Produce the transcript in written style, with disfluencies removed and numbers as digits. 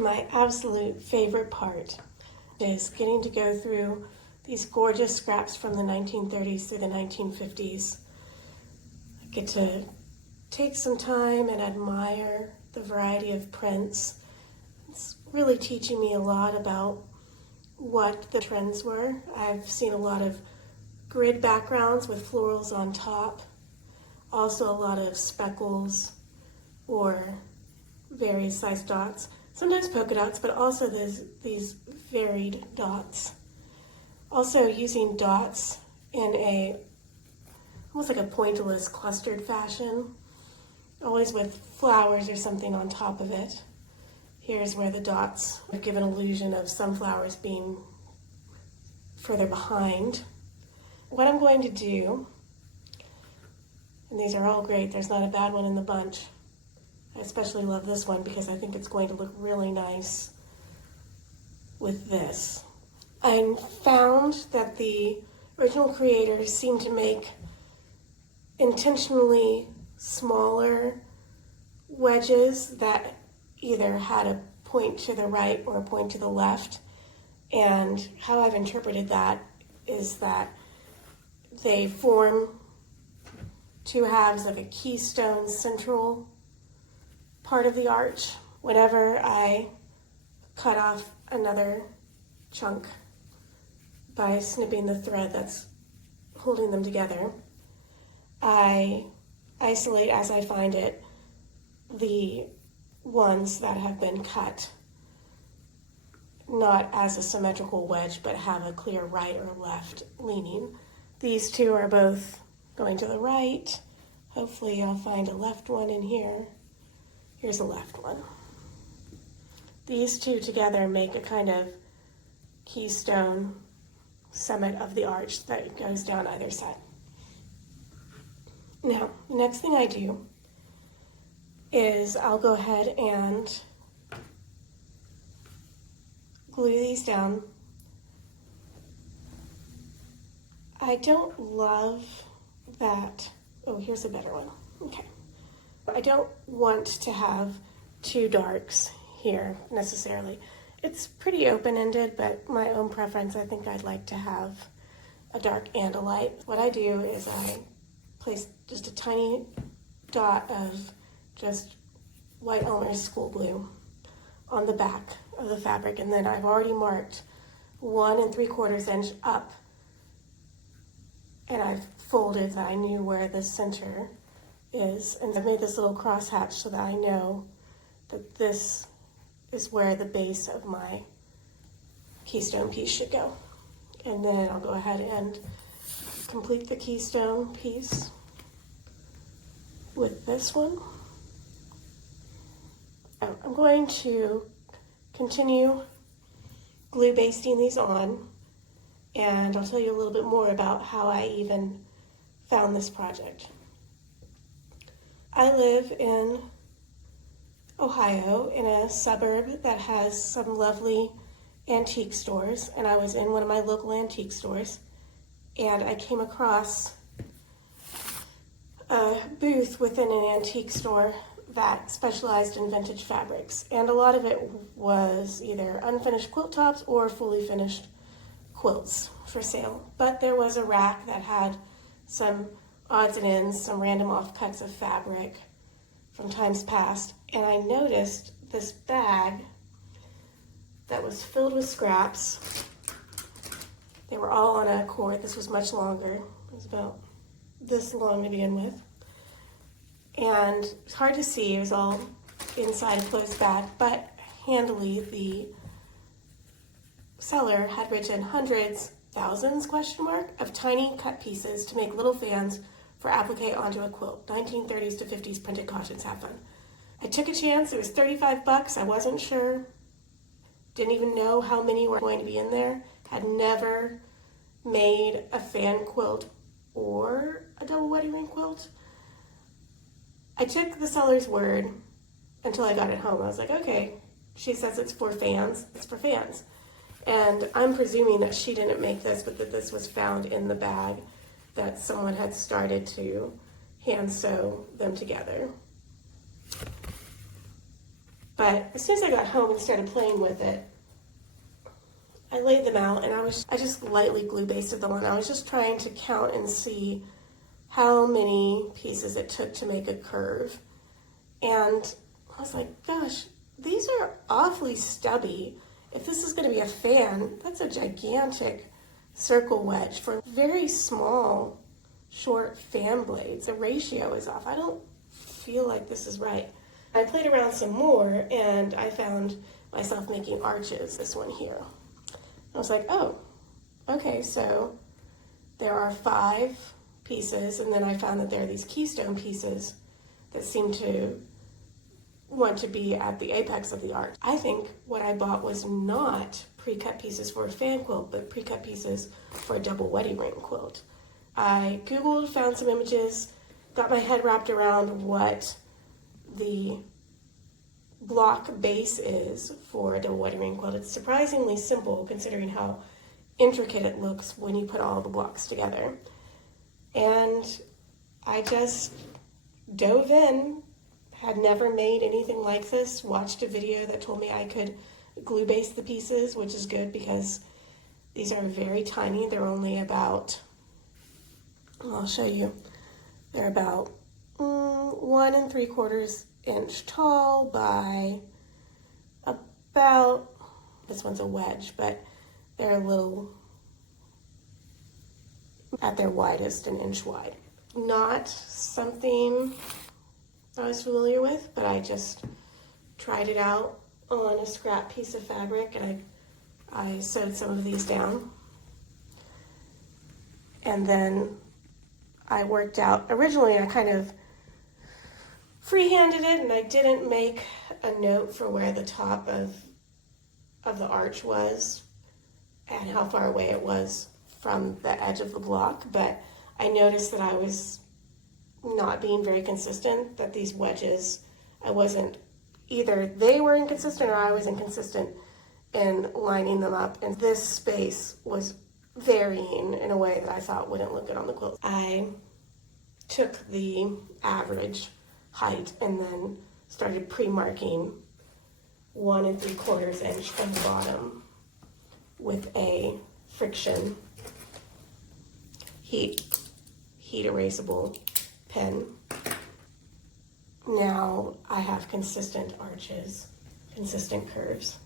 My absolute favorite part is getting to go through these gorgeous scraps from the 1930s through the 1950s. I get to take some time and admire the variety of prints. It's really teaching me a lot about what the trends were. I've seen a lot of grid backgrounds with florals on top, also a lot of speckles or various size dots. Sometimes polka dots, but also these varied dots. Also using dots in almost like a pointillist clustered fashion, always with flowers or something on top of it. Here's where the dots give an illusion of some flowers being further behind. What I'm going to do, and these are all great, there's not a bad one in the bunch. I especially love this one because I think it's going to look really nice with this. I found that the original creators seem to make intentionally smaller wedges that either had a point to the right or a point to the left. And how I've interpreted that is that they form two halves of a keystone central part of the arch. Whenever I cut off another chunk by snipping the thread that's holding them together, I isolate as I find it the ones that have been cut not as a symmetrical wedge but have a clear right or left leaning. These two are both going to the right. Hopefully I'll find a left one in here. Here's a left one. These two together make a kind of keystone summit of the arch that goes down either side. Now, the next thing I do is I'll go ahead and glue these down. I don't love that. Oh, here's a better one. Okay. I don't want to have two darks here necessarily. It's pretty open-ended, but my own preference, I think I'd like to have a dark and a light. What I do is I place just a tiny dot of just white Elmer's school glue on the back of the fabric, and then I've already marked 1 3/4 inch up, and I've folded that I knew where the center is, and I've made this little crosshatch so that I know that this is where the base of my keystone piece should go. And then I'll go ahead and complete the keystone piece with this one. I'm going to continue glue basting these on, and I'll tell you a little bit more about how I even found this project. I live in Ohio in a suburb that has some lovely antique stores, and I was in one of my local antique stores and I came across a booth within an antique store that specialized in vintage fabrics, and a lot of it was either unfinished quilt tops or fully finished quilts for sale. But there was a rack that had some odds and ends, some random offcuts of fabric from times past, and I noticed this bag that was filled with scraps. They were all on a cord. This was much longer. It was about this long to begin with. And it's hard to see, it was all inside a closed bag, but handily the seller had written hundreds, thousands, of tiny cut pieces to make little fans for applique onto a quilt. 1930s to 50s printed cautions, have fun. I took a chance. It was $35. I wasn't sure. Didn't even know how many were going to be in there. Had never made a fan quilt or a double wedding ring quilt. I took the seller's word until I got it home. I was like, okay, she says it's for fans. It's for fans. And I'm presuming that she didn't make this, but that this was found in the bag, that someone had started to hand sew them together. But as soon as I got home and started playing with it, I laid them out and I just lightly glue basted them on. I was just trying to count and see how many pieces it took to make a curve. And I was like, gosh, these are awfully stubby. If this is going to be a fan, that's a gigantic circle wedge for very small, short fan blades. The ratio is off. I don't feel like this is right. I played around some more and I found myself making arches, this one here. I was like, oh, okay, so there are 5 pieces, and then I found that there are these Keystone pieces that seem to want to be at the apex of the arch. I think what I bought was not pre-cut pieces for a fan quilt, but pre-cut pieces for a double wedding ring quilt. I Googled, found some images, got my head wrapped around what the block base is for a double wedding ring quilt. It's surprisingly simple considering how intricate it looks when you put all the blocks together. And I just dove in, had never made anything like this, watched a video that told me I could glue baste the pieces, which is good because these are very tiny. They're only about, I'll show you, they're about 1 3/4 inch tall by about, this one's a wedge, but they're a little, at their widest, an inch wide. Not something I was familiar with, but I just tried it out on a scrap piece of fabric, and I sewed some of these down. And then I worked out, originally I kind of freehanded it, and I didn't make a note for where the top of the arch was and how far away it was from the edge of the block, but I noticed that I was not being very consistent, that these wedges, I wasn't, either they were inconsistent or I was inconsistent in lining them up, and this space was varying in a way that I thought wouldn't look good on the quilt. I took the average height and then started pre-marking 1 3/4 inch from the bottom with a friction heat-erasable pen. Now I have consistent arches, consistent curves.